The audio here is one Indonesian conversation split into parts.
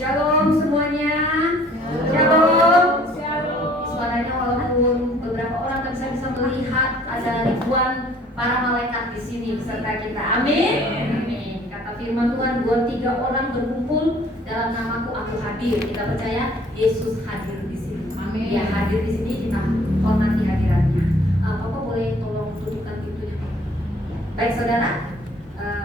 Shalom semuanya. Shalom. Suaranya walaupun beberapa orang kan saya bisa melihat ada ribuan para malaikat di sini beserta kita. Amin. Amin. Kata firman Tuhan, 2-3 orang berkumpul dalam namaku, aku hadir. Kita percaya Yesus hadir di sini. Amin. Dia hadir di sini, kita hormati hadirannya. Bapak boleh tolong tutupkan pintunya. Baik saudara,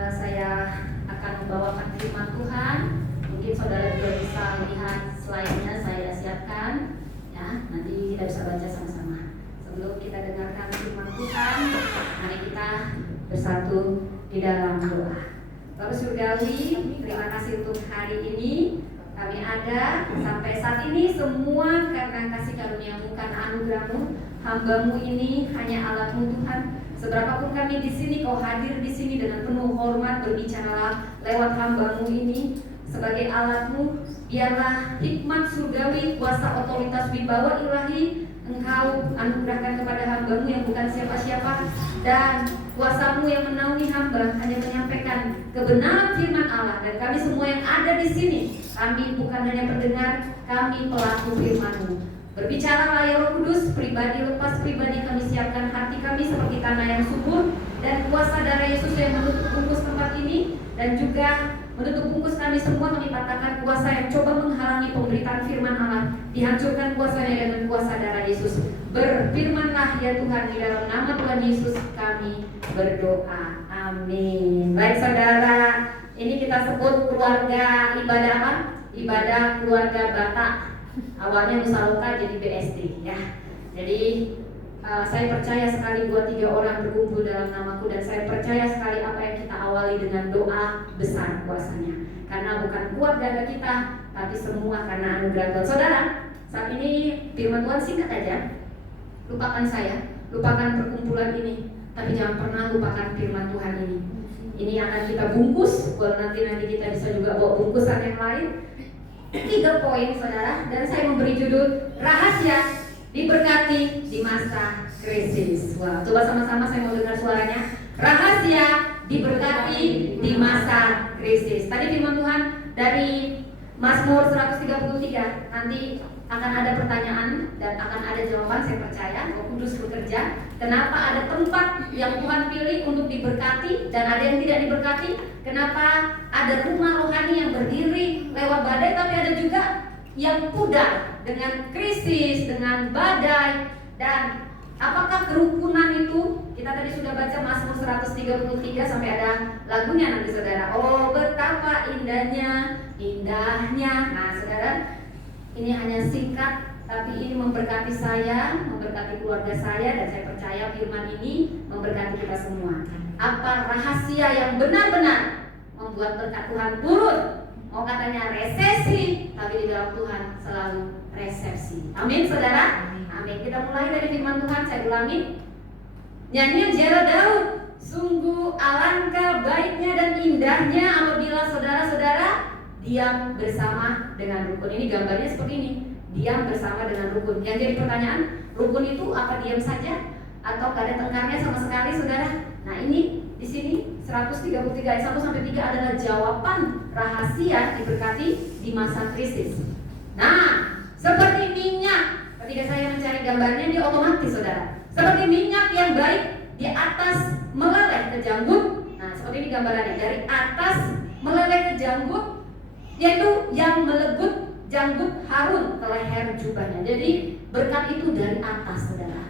saya akan membawakan firman Tuhan. Mungkin saudara juga bisa lihat slide-nya saya siapkan, ya. Nanti kita bisa baca sama-sama. Sebelum kita dengarkan firman Tuhan, mari kita bersatu di dalam doa. Bapak Surgawi, terima kasih untuk hari ini. Kami ada sampai saat ini semua karena kasih karunia-Mu, karena anugerah-Mu. Hamba-Mu ini hanya alat-Mu Tuhan. Seberapapun kami di sini, Kau hadir di sini dengan penuh hormat, berbicaralah lewat hamba-Mu ini. Sebagai alat-Mu, biarlah hikmat surgawi, kuasa otoritas wibawa ilahi Engkau anugerahkan kepada hamba-Mu yang bukan siapa-siapa, dan kuasa-Mu yang menaungi hamba hanya menyampaikan kebenaran firman Allah. Dan kami semua yang ada di sini, kami bukan hanya pendengar, kami pelaku firman-Mu. Berbicaralah ya Roh Kudus, pribadi lepas pribadi kami siapkan hati kami seperti tanah yang subur, dan kuasa darah Yesus yang menutup bungkus tempat ini, dan juga menutup bungkus kami semua, kami patahkan kuasa yang coba menghalangi pemberitaan firman Allah. Dihancurkan kuasanya dengan kuasa darah Yesus. Berfirmanlah ya Tuhan, di dalam nama Tuhan Yesus kami berdoa. Amin. Baik saudara, ini kita sebut keluarga ibadah apa? Ibadah keluarga Batak. Awalnya Musaloka jadi BSD, ya. Jadi saya percaya sekali 2-3 orang berkumpul dalam namaku, dan saya percaya sekali apa yang kita awali dengan doa besar kuasanya. Karena bukan kuat gagah kita, tapi semua karena anugerah Tuhan. Saudara, saat ini firman Tuhan singkat aja. Lupakan saya, lupakan perkumpulan ini, tapi jangan pernah lupakan firman Tuhan ini. Ini akan kita bungkus, kalau nanti kita bisa juga bawa bungkusan yang lain. 3 poin saudara, dan saya memberi judul rahasia diberkati di masa krisis. Wah, coba sama-sama saya mau dengar suaranya. Rahasia diberkati di masa krisis. Tadi firman Tuhan dari Mazmur 133. Nanti akan ada pertanyaan dan akan ada jawaban, saya percaya. Roh Kudus bekerja. Kenapa ada tempat yang Tuhan pilih untuk diberkati dan ada yang tidak diberkati? Kenapa ada rumah rohani yang berdiri lewat badai, tapi ada juga yang pudar dengan krisis, dengan badai. Dan apakah kerukunan itu? Kita tadi sudah baca Mazmur 133 sampai ada lagunya nanti saudara. Oh betapa indahnya. Nah saudara, ini hanya singkat, tapi ini memberkati saya, memberkati keluarga saya, dan saya percaya firman ini memberkati kita semua. Apa rahasia yang benar-benar membuat berkat Tuhan turun? Mau katanya resesi, tapi di dalam Tuhan selalu resepsi. Amin saudara? Amin. Kita mulai dari firman Tuhan, saya ulangi. Nyanyian Gerald Daud. Sungguh alangkah baiknya dan indahnya apabila saudara-saudara diam bersama dengan rukun. Ini gambarnya seperti ini. Diam bersama dengan rukun. Yang jadi pertanyaan, rukun itu apa diam saja? Atau gak ada tengkarnya sama sekali saudara? Nah ini di sini 133 ayat 1 sampai 3 adalah jawaban rahasia diberkati di masa krisis. Nah, seperti minyak, ketika saya mencari gambarnya dia otomatis saudara. Seperti minyak yang baik di atas meleleh ke janggut. Nah, seperti ini gambarannya, dari atas meleleh ke janggut, yaitu yang melegut janggut Harun ke leher jubahnya. Jadi berkat itu dari atas saudara.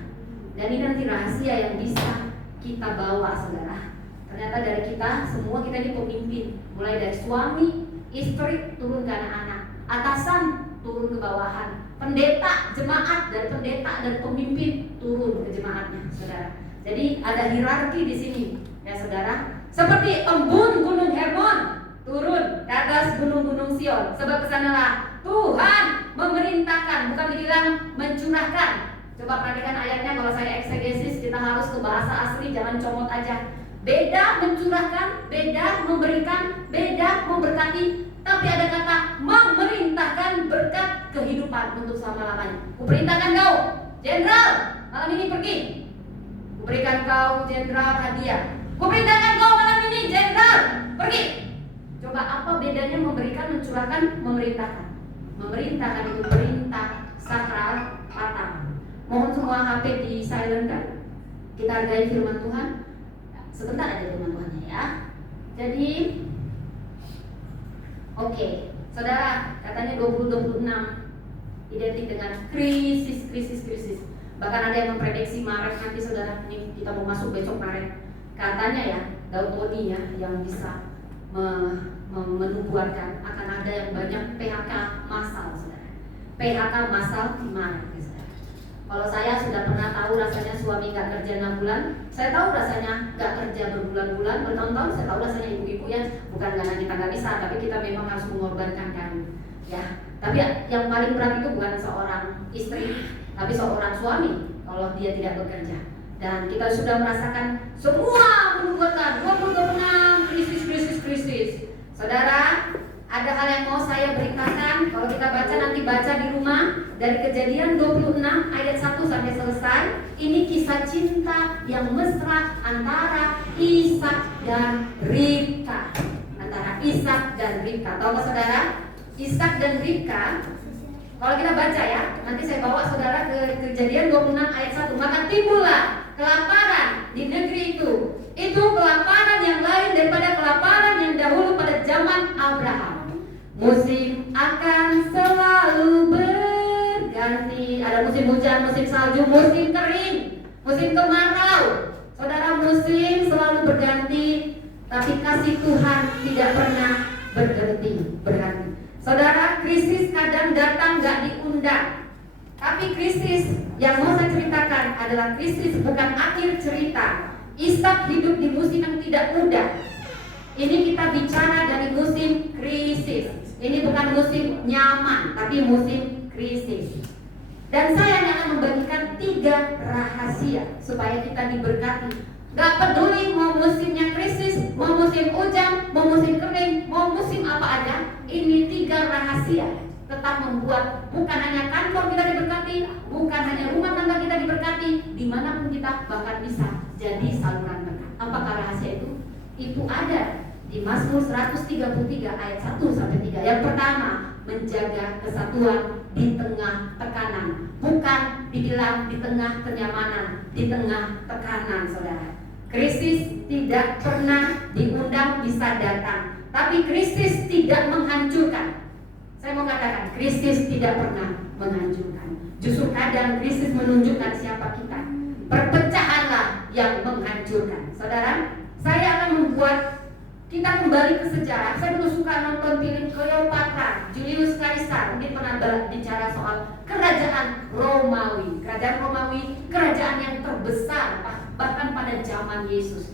Dan ini nanti rahasia yang bisa kita bawa saudara. Ternyata dari kita semua, kita ini pemimpin. Mulai dari suami, istri, turun ke anak-anak, atasan turun ke bawahan, pendeta, jemaat, dari pendeta dan pemimpin turun ke jemaatnya saudara. Jadi ada hierarki di sini ya saudara. Seperti embun gunung Hermon turun ke atas gunung-gunung Sion. Sebab kesanalah Tuhan memerintahkan, bukan dibilang mencurahkan. Coba perhatikan ayatnya, kalau saya eksegesis kita harus ke bahasa asli, jangan comot aja. Beda mencurahkan, beda memberikan, beda memberkati. Tapi ada kata memerintahkan berkat kehidupan untuk selama-lamanya. Kuperintahkan kau, jenderal, malam ini pergi. Kuberikan kau jenderal hadiah. Kuperintahkan kau malam ini jenderal, pergi. Coba apa bedanya memberikan, mencurahkan, memerintahkan? Memerintahkan itu perintah sakral patang. Mohon semua HP di silent kan? Kita hargai firman Tuhan. Sebentar aja firman Tuhannya ya. Jadi oke, saudara, katanya 2026 identik dengan krisis. Bahkan ada yang memprediksi Maret nanti, saudara, ini kita mau masuk besok Maret. Katanya ya, Daud Tony ya yang bisa menubuatkan akan ada yang banyak PHK massal, saudara. PHK massal di Maret, saudara. Kalau saya sudah pernah tahu rasanya suami gak kerja 6 bulan, saya tahu rasanya gak kerja berbulan-bulan, bertahun-tahun, saya tahu rasanya ibu-ibu ya, bukan karena kita gak bisa, tapi kita memang harus mengorbankan kan, ya. Tapi yang paling berat itu bukan seorang istri, tapi seorang suami kalau dia tidak bekerja. Dan kita sudah merasakan semua menubuatkan 2026 krisis. Saudara, ada hal yang mau saya beritakan. Kalau kita nanti baca di rumah dari Kejadian 26 ayat 1 sampai selesai. Ini kisah cinta yang mesra antara Ishak dan Ribka. Tahu nggak saudara? Ishak dan Ribka. Kalau kita baca ya, nanti saya bawa saudara ke Kejadian 26 ayat 1. Maka timbullah kelaparan di negeri itu. Itu kelaparan yang lain daripada kelaparan yang dahulu pada zaman Abraham. Musim akan selalu berganti. Ada musim hujan, musim salju, musim kering, musim kemarau. Saudara, musim selalu berganti, tapi kasih Tuhan tidak pernah berhenti. Saudara, krisis kadang datang gak diundang. Tapi krisis yang mau saya ceritakan adalah krisis bukan akhir cerita. Ishak hidup di musim yang tidak mudah. Ini kita bicara dari musim krisis. Ini bukan musim nyaman, tapi musim krisis. Dan saya akan membagikan 3 rahasia supaya kita diberkati. Gak peduli mau musimnya krisis, mau musim hujan, mau musim kering, mau musim apa aja. Ini 3 rahasia tetap membuat bukan hanya kantor kita diberkati, bukan hanya rumah tangga kita diberkati, dimanapun kita bahkan bisa jadi saluran berkat. Apakah rahasia itu? Itu ada di Mazmur 133 ayat 1 sampai 3. Yang pertama, menjaga kesatuan di tengah tekanan. Bukan dibilang di tengah kenyamanan, di tengah tekanan, saudara. Krisis tidak pernah diundang bisa datang, tapi krisis tidak menghancurkan. Saya mau katakan, krisis tidak pernah menghancurkan. Justru kadang krisis menunjukkan siapa kita. Perpecahanlah yang menghancurkan. Saudara, saya akan membuat kita kembali ke sejarah. Saya dulu suka nonton film Cleopatra, Julius Caesar. Mungkin pernah bicara soal kerajaan Romawi. Kerajaan Romawi, kerajaan yang terbesar bahkan pada zaman Yesus.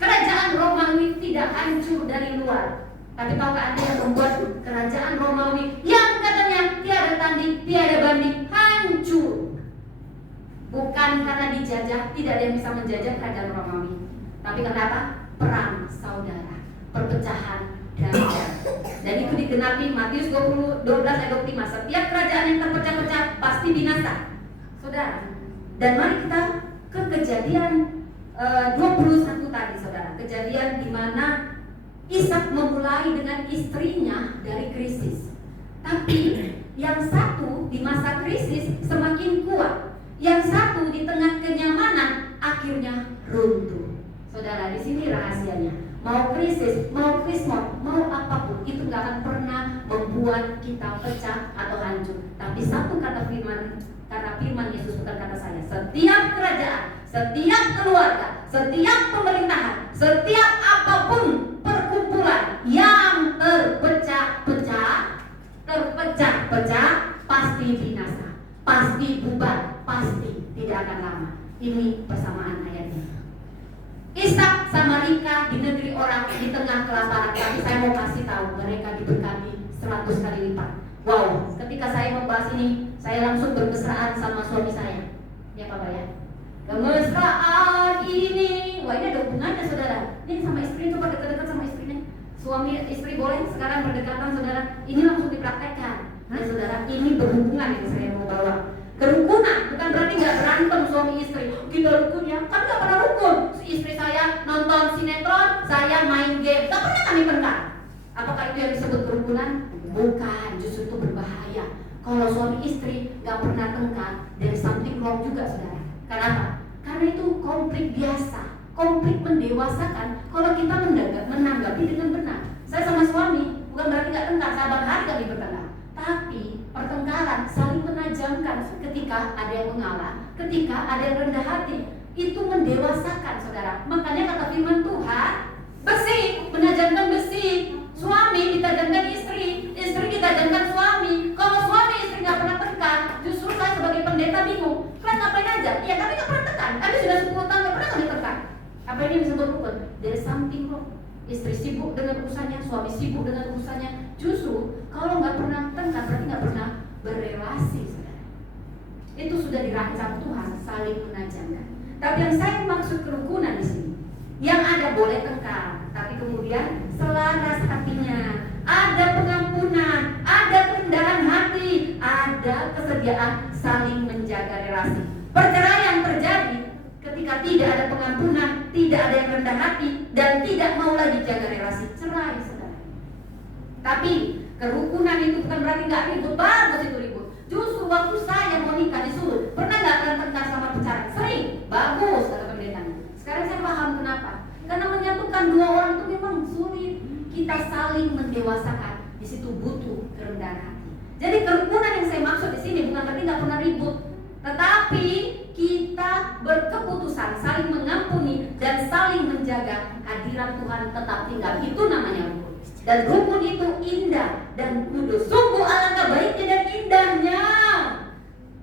Kerajaan Romawi tidak hancur dari luar, tapi tahukah Anda yang membuat kerajaan Romawi yang katanya tiada tanding, tiada banding, hancur? Bukan karena dijajah, tidak ada yang bisa menjajah kerajaan Romawi, tapi kenapa? Perang saudara, perpecahan darah. Dan itu digenapi Matius 12 ayat 25. Setiap kerajaan yang terpecah-pecah pasti binasa, saudara. Dan mari kita ke Kejadian 21 tadi, saudara. Kejadian di mana Ishak memulai dengan istrinya dari krisis. Tapi yang satu di masa krisis semakin kuat, yang satu di tengah kenyamanan akhirnya runtuh. Saudara, di sini rahasianya. Mau krisis, mau krismon, mau apapun, itu gak akan pernah membuat kita pecah atau hancur. Tapi satu kata firman Yesus, bukan kata saya. Setiap kerajaan, setiap keluarga, setiap pemerintahan, setiap apapun perkumpulan yang terpecah-pecah pasti binasa, pasti bubar, pasti tidak akan lama. Ini persamaan ayatnya. Ishak sama Ribka di negeri orang di tengah kelaparan. Tapi saya mau kasih tahu, mereka diberkati 100 kali lipat. Wow, ketika saya membahas ini, saya langsung bermesraan sama suami saya. Ya Pak ya. Kemesraan ini, wah ini ada hubungannya, saudara. Ini sama istri, coba dekat-dekat sama istrinya. Suami istri boleh sekarang berdekatan, saudara. Ini langsung dipraktekkan. Nah saudara, ini berhubungan yang saya mau bawa. Kerukunan bukan berarti nggak berantem suami istri. Kita rukun ya, kan nggak pernah rukun. Istri saya nonton sinetron, saya main game, nggak pernah kami pernah. Apakah itu yang disebut kerukunan? Bukan, justru itu berbahaya. Kalau suami istri gak pernah tengkar, there's something wrong juga, saudara. Kenapa? Karena itu konflik biasa, konflik mendewasakan. Kalau kita menanggapi dengan benar. Saya sama suami bukan berarti gak tengkar, sabar hari kami bertengkar. Tapi pertengkaran saling menajamkan ketika ada yang mengalah, ketika ada yang rendah hati. Itu mendewasakan, saudara. Makanya kata firman Tuhan, besi menajamkan besi. Suami ditajamkan istri, istri ditajamkan suami. Kalau suami istri nggak pernah tekan, justru saya sebagai pendeta bingung. Kalian ngapain aja? Iya, kami nggak pernah tekan. Kami sudah 10 tahun nggak pernah kami tekan. Apa ini disebut rukun? There's something wrong. Istri sibuk dengan urusannya, suami sibuk dengan urusannya. Justru kalau nggak pernah tekan, berarti nggak pernah berrelasi, saudara. Itu sudah dirancang Tuhan, saling menajamkan. Tapi yang saya maksud kerukunan di sini, yang ada boleh tengkar, tapi kemudian selaras hatinya, ada pengampunan, ada kerendahan hati, ada kesediaan saling menjaga relasi. Perceraian terjadi ketika tidak ada pengampunan, tidak ada yang rendah hati, dan tidak mau lagi jaga relasi. Cerai, saudara. Tapi kerukunan itu bukan berarti nggak ribut, bagus itu ribut. Justru waktu saya mau nikah disuruh, pernah nggak kalian tengkar sama pacaran? Sering, bagus kata pendetanya. Sekarang saya paham kenapa. Karena menyatukan dua orang itu memang sulit. Kita saling mendewasakan. Di situ butuh kerendahan hati. Jadi kerukunan yang saya maksud di sini bukan berarti nggak pernah ribut, tetapi kita berkeputusan saling mengampuni dan saling menjaga hadirat Tuhan tetap tinggal. Itu namanya rukun. Dan rukun itu indah dan kudus. Sungguh alangkah baiknya dan indahnya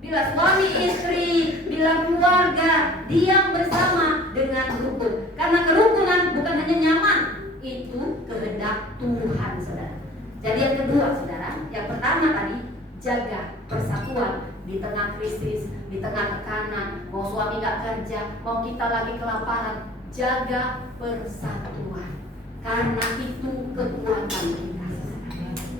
bila suami istri, bila keluarga diam bersama dengan rukun. Karena kerukunan bukan hanya nyaman, itu kehendak Tuhan, saudara. Jadi yang kedua, saudara, yang pertama tadi jaga persatuan di tengah krisis, di tengah tekanan. Mau suami gak kerja, mau kita lagi kelaparan, jaga persatuan. Karena itu kekuatan kita.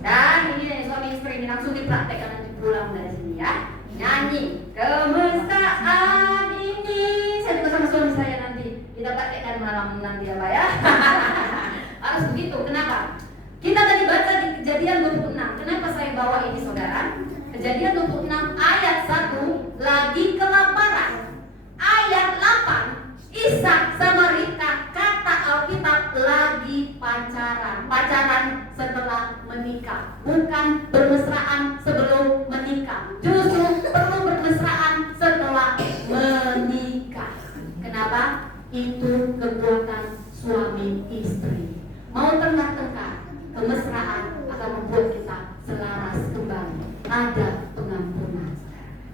Dan ini nih, suami istri ini langsung dipraktekkan nanti pulang dari sini ya. Nyanyi kemesraan ini. Saya juga sama suami saya nanti kita praktekkan malam nanti ya Pak ya. Harus begitu. Kenapa? Kita tadi baca di Kejadian 26. Kenapa saya bawa ini, saudara? Kejadian 26 ayat 1 lagi kelaparan. Ayat 8 Ishak sama Ribka, kata Alkitab, lagi pacaran. Pacaran setelah menikah, bukan bermesraan sebelum menikah. Justru perlu bermesraan setelah menikah. Kenapa? Itu kekuatan suami istri. Mau tengkar-tengkar, kemesraan akan membuat kita selaras kembali. Ada pengampunan.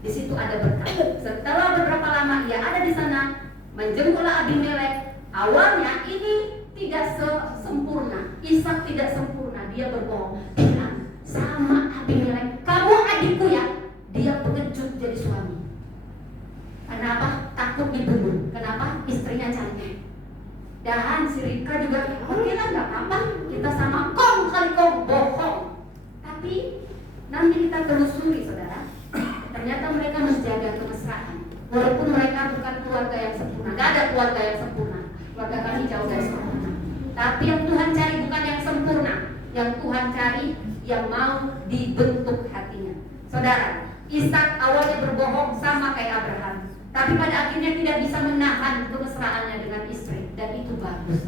Di situ ada berkat. Setelah beberapa lama ia ada di sana, menjenguklah Abimelek. Awalnya ini tidak sempurna. Ishak tidak sempurna. Dia berbohong. Bilang sama Abimelek, kamu adikku ya. Dia pengecut jadi suami. Kenapa? Takut dibunuh. Kenapa? Istrinya cantik. Dan si Ribka juga, oke lah gak apa-apa, kita sama kong kali kong, bohong. Tapi nanti kita telusuri, saudara. Ternyata mereka menjaga kemesraan. Walaupun mereka bukan keluarga yang sempurna, gak ada keluarga yang sempurna. Keluarga kami jauh dari sempurna. Tapi yang Tuhan cari bukan yang sempurna. Yang Tuhan cari yang mau dibentuk hatinya. Saudara, Ishak awalnya berbohong sama kayak Abraham, tapi pada akhirnya tidak bisa menahan kemesraannya dengan istri. Dan itu bagus.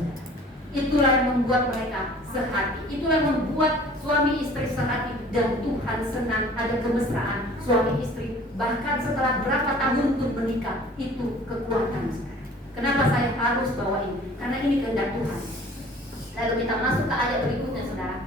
Itulah yang membuat mereka sehati. Itulah yang membuat suami istri sehati. Dan Tuhan senang ada kemesraan suami istri. Bahkan setelah berapa tahun pun menikah. Itu kekuatan. Kenapa saya harus bawa ini? Karena ini kehendak Tuhan. Lalu kita masuk ke ayat berikutnya, saudara.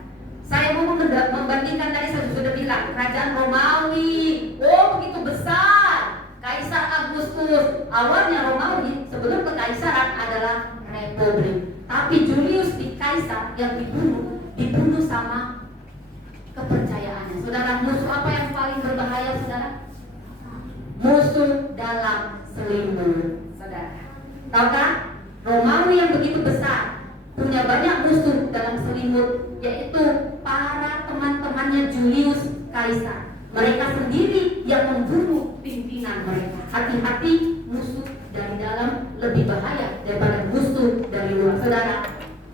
Saya mau membandingkan, tadi saya sudah bilang kerajaan Romawi. Oh, begitu besar. Kaisar Agustus. Awalnya Romawi sebelum kekaisaran adalah republik. Tapi Julius di kaisar yang dibunuh sama kepercayaannya. Saudara, musuh apa yang paling berbahaya, saudara? Musuh dalam selimut, saudara. Tahukah? Romawi yang begitu besar punya banyak musuh dalam selimut, yaitu para teman-temannya Julius Kaisar. Mereka sendiri yang membunuh pimpinan mereka. Hati-hati, musuh dari dalam lebih bahaya daripada musuh dari luar. Saudara,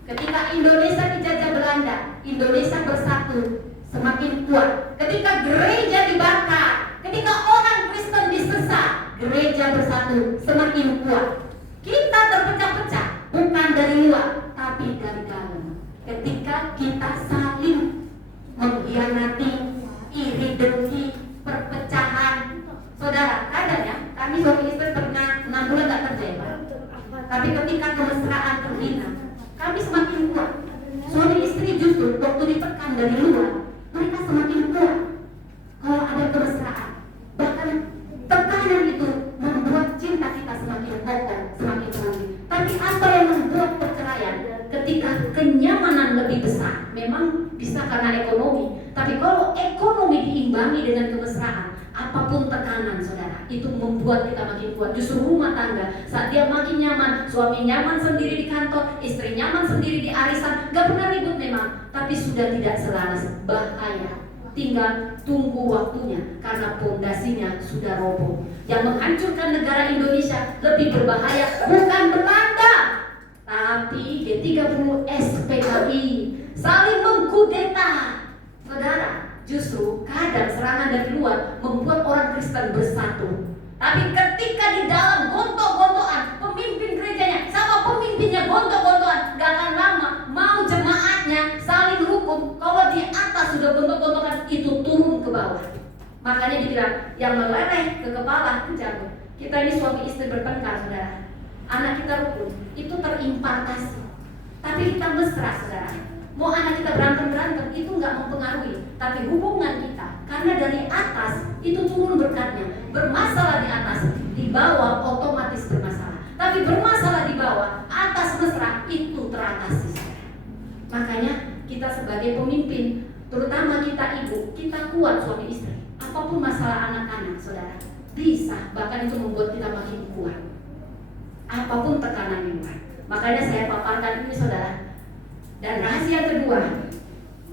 ketika Indonesia dijajah Belanda, Indonesia bersatu semakin kuat. Ketika gereja dibakar, ketika orang Kristen disesat, gereja bersatu semakin kuat. Kita terpecah-pecah bukan dari luar, tapi dari dalam. Ketika kita saling mengkhianati, iri dengki, perpecahan. Saudara, kadang ya, kami suami istri pernah 6 bulan gak kerja ya Pak. Tapi ketika kemesraan terhina, kami semakin kuat. Suami istri justru waktu ditekan dari luar, mereka semakin kuat. Kalau ada kemesraan, bahkan tekanan itu membuat cinta kita semakin kokoh, semakin tinggi. Tapi apa yang membuat perceraian? Ketika kenyamanan lebih besar, memang bisa karena ekonomi. Tapi kalau ekonomi diimbangi dengan kemesraan, apapun tekanan saudara, itu membuat kita makin kuat. Justru rumah tangga, saat dia makin nyaman, suami nyaman sendiri di kantor, istri nyaman sendiri di arisan, gak pernah ribut memang, tapi sudah tidak selaras. Bahaya. Tinggal tunggu waktunya, karena pondasinya sudah roboh. Yang menghancurkan negara Indonesia lebih berbahaya bukan Belanda, tapi G30 SPKI saling mengkudeta. Saudara, justru kadang serangan dari luar membuat orang Kristen bersatu. Tapi ketika di dalam gontok-gontokan, pemimpin gerejanya sama pemimpinnya gontok-gontokan, gak akan lama mau jemaatnya saling rukun. Kalau di atas sudah gontok-gontokan, itu turun ke bawah. Makanya dibilang yang meleleh ke kepala itu jago. Kita ini suami istri bertengkar, saudara. Anak kita rukun, itu terimpartasi. Tapi kita mesra, saudara. Mau anak kita berantem-berantem, itu nggak mempengaruhi. Tapi hubungan kita, karena dari atas itu turun berkatnya. Bermasalah di atas, di bawah otomatis bermasalah. Tapi bermasalah di bawah, atas mesra, itu teratasi, saudara. Makanya kita sebagai pemimpin, terutama kita ibu, kita kuat suami istri. Apapun masalah anak-anak, saudara, bisa, bahkan itu membuat kita makin kuat. Apapun tekanan di luar. Makanya saya paparkan ini, saudara. Dan rahasia kedua,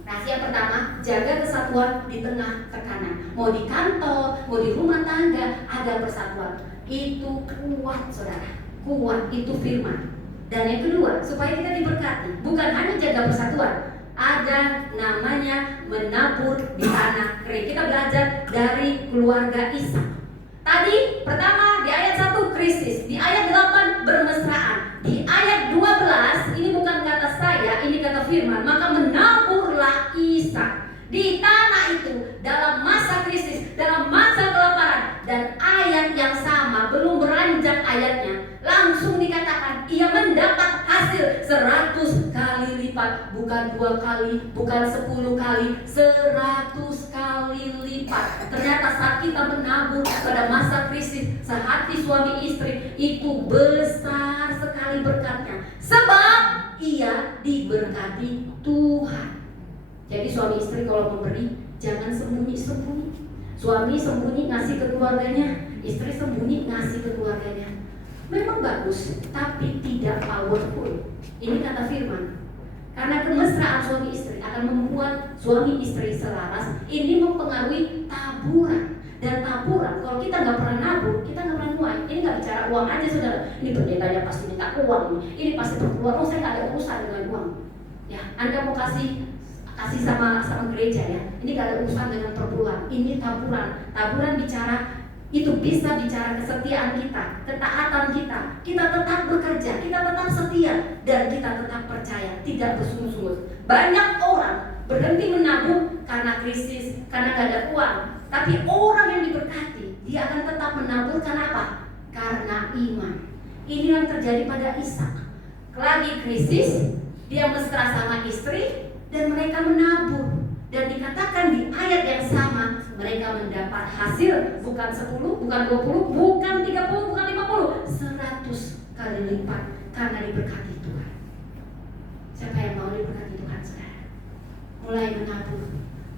rahasia pertama, jaga kesatuan di tengah tekanan. Mau di kantor, mau di rumah tangga, ada persatuan. Itu kuat, saudara. Kuat, itu firman. Dan yang kedua, supaya kita diberkati, bukan hanya jaga persatuan, ada namanya menabur di tanah kering. Kita belajar dari keluarga Ishak. Tadi pertama di ayat 1 krisis, di ayat 8 bermesraan, di ayat 12 ini bukan kata saya, ini kata firman, maka menaburlah Ishak di tanah itu dalam masa krisis, dalam masa kelaparan. Dan ayat yang sama, belum beranjak ayatnya, langsung dikatakan ia mendapat hasil 100 kali lipat, bukan 2 kali, bukan 10 kali, 100 kali lipat. Ternyata saat kita menabur pada masa krisis, sehati suami istri, itu besar sekali berkatnya, sebab ia diberkati Tuhan. Jadi suami istri kalau memberi, jangan sembunyi-sembunyi. Suami sembunyi ngasih ke keluarganya, istri sembunyi ngasih ke keluarganya. Memang bagus, tapi tidak powerful. Ini kata firman. Karena kemesraan suami istri akan membuat suami istri selaras. Ini mempengaruhi taburan. Dan taburan, kalau kita nggak pernah nabur, kita nggak pernah nuai. Ini nggak bicara uang aja, saudara. Ini pendetanya pasti minta uang. Ini pasti perkeluaran. Oh, saya nggak ada urusan dengan uang. Ya, Anda mau kasih sama gereja ya. Ini gak ada urusan dengan perpuluhan. Ini taburan. Taburan bicara, itu bisa bicara kesetiaan kita, ketaatan kita. Kita tetap bekerja, kita tetap setia, dan kita tetap percaya, tidak bersungut-sungut. Banyak orang berhenti menabung karena krisis, karena gak ada uang. Tapi orang yang diberkati, dia akan tetap menabur karena apa? Karena iman. Ini yang terjadi pada Ishak. Lagi krisis, dia mesra sama istri, dan mereka menabur. Dan dikatakan di ayat yang sama, mereka mendapat hasil bukan 10, bukan 20, bukan 30, bukan 50, 100 kali lipat karena diberkati Tuhan. Siapa yang mau diberkati Tuhan, saudara? Mulai menabur.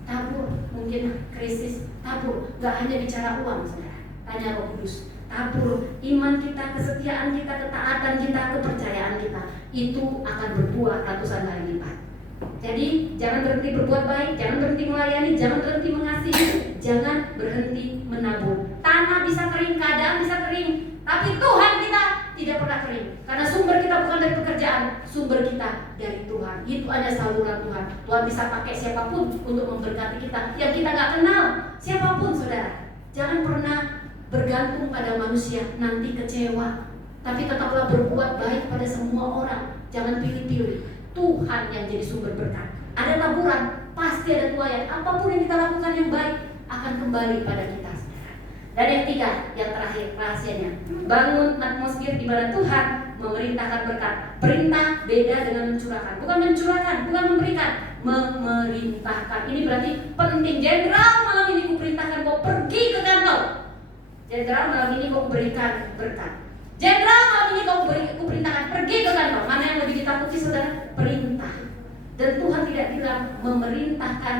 Tabur, mungkin krisis, tabur. Gak hanya bicara uang, saudara. Tanya Roh Kudus. Tabur iman kita, kesetiaan kita, ketaatan kita, kepercayaan kita. Itu akan berbuah ratusan kali lipat. Jadi jangan berhenti berbuat baik, jangan berhenti melayani, jangan berhenti mengasihi, jangan berhenti menabur. Tanah bisa kering, keadaan bisa kering, tapi Tuhan kita tidak pernah kering. Karena sumber kita bukan dari pekerjaan, sumber kita dari Tuhan. Tuhan. Itu ada saluran Tuhan. Tuhan bisa pakai siapapun untuk memberkati kita yang kita nggak kenal. Siapapun saudara. Jangan pernah bergantung pada manusia, nanti kecewa. Tapi tetaplah berbuat baik pada semua orang. Jangan pilih-pilih. Tuhan yang jadi sumber berkat. Ada taburan, pasti ada tuaian. Apapun yang kita lakukan yang baik akan kembali pada kita. Dan yang ketiga, yang terakhir rahasianya, bangun atmosfer di mana Tuhan memerintahkan berkat. Perintah beda dengan mencurahkan. Bukan mencurahkan, bukan memberikan, memerintahkan. Ini berarti penting. Jenderal, malam ini kuperintahkan kau pergi ke kantor. Jenderal, malam ini kau berikan berkat. Jenderal, malam ini kau kuperintahkan pergi ke kantor. Mana yang lebih ditakuti saudara? Perintah. Dan Tuhan tidak bilang memerintahkan,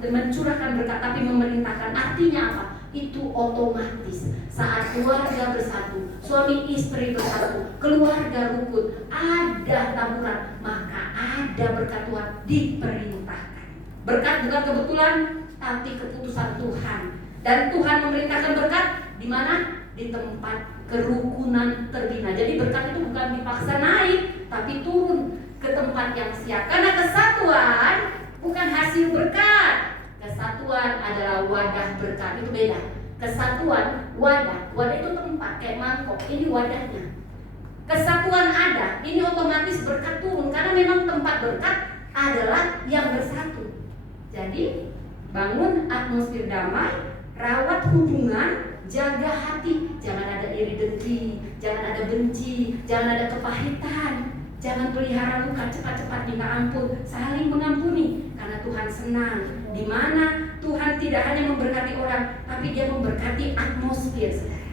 mencurahkan berkat, tapi memerintahkan. Artinya apa? Itu otomatis saat keluarga bersatu, suami istri bersatu, keluarga rukun, ada taburan, maka ada berkat Tuhan diperintahkan. Berkat bukan kebetulan, tapi keputusan Tuhan. Dan Tuhan memerintahkan berkat di mana? Di tempat kerukunan terbina. Jadi berkat itu bukan dipaksa naik, tapi turun ke tempat yang siap. Karena kesatuan bukan hasil berkat. Kesatuan adalah wadah berkat, itu beda. Kesatuan, wadah itu tempat kayak mangkok, ini wadahnya. Kesatuan ada, ini otomatis berkat turun karena memang tempat berkat adalah yang bersatu. Jadi bangun atmosfer damai, rawat hubungan, jaga hati, jangan ada iri dengki, jangan ada benci, jangan ada kepahitan. Jangan pelihara luka, cepat-cepat minta ampun, saling mengampuni karena Tuhan senang. Di mana Tuhan tidak hanya memberkati orang, tapi Dia memberkati atmosfer, saudara.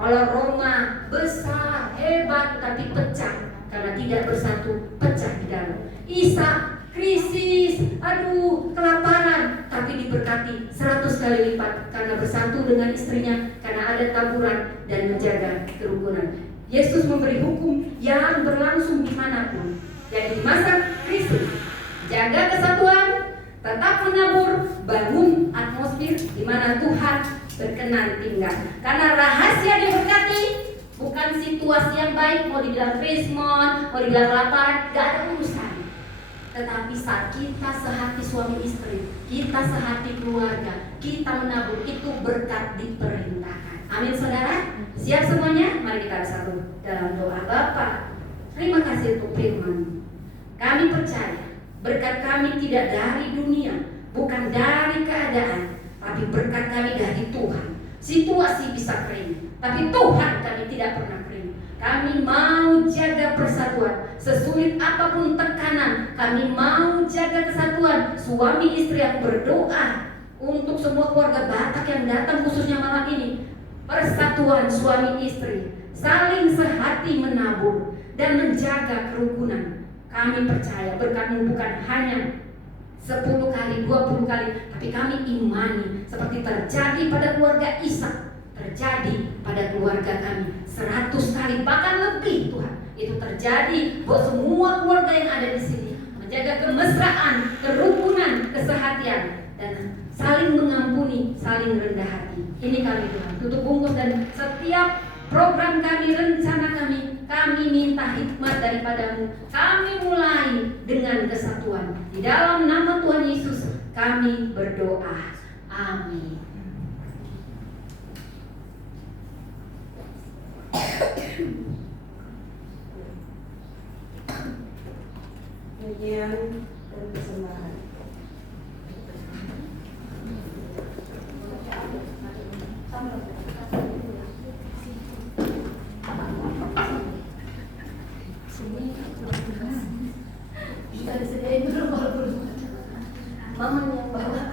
Kalau Roma besar, hebat, tapi pecah karena tidak bersatu, pecah di dalam. Isa krisis, kelaparan, tapi diberkati 100 kali lipat karena bersatu dengan istrinya, karena ada taburan dan menjaga kerukunan. Yesus memberi hukum yang berlangsung dimanapun. Jadi di masa krisis, jaga kesatuan, tetap menabur, bangun atmosfer di mana Tuhan berkenan tinggal. Karena rahasia diberkati bukan situasi yang baik, mau dibilang krismon, mau dibilang kelaparan, gak ada urusan. Tetapi saat kita sehati suami istri, kita sehati keluarga, kita menabur, itu berkat diperintahkan. Amin saudara. Siap semuanya? Mari kita bersatu dalam doa. Bapa, terima kasih untuk firman. Kami percaya berkat kami tidak dari dunia, bukan dari keadaan, tapi berkat kami dari Tuhan. Situasi bisa kering, tapi Tuhan kami tidak pernah kering. Kami mau jaga persatuan, sesulit apapun tekanan, kami mau jaga kesatuan. Suami istri yang berdoa untuk semua keluarga Batak yang datang khususnya malam ini. Persatuan suami istri, saling sehati menabur dan menjaga kerukunan. Kami percaya berkat-Mu bukan hanya 10 kali, 20 kali, tapi kami imani seperti terjadi pada keluarga Ishak, terjadi pada keluarga kami 100 kali, bahkan lebih Tuhan. Itu terjadi buat semua keluarga yang ada di sini, menjaga kemesraan, kerukunan, kesehatian, dan saling mengampuni, saling rendah hati. Ini kami Tuhan, tutup bungkus dan setiap program kami, rencana kami minta hikmat daripada-Mu. Kami mulai dengan kesatuan. Di dalam nama Tuhan Yesus kami berdoa. Amin. Pujian dan persembahan. Sudah disediain dulu, Mama yang bawa.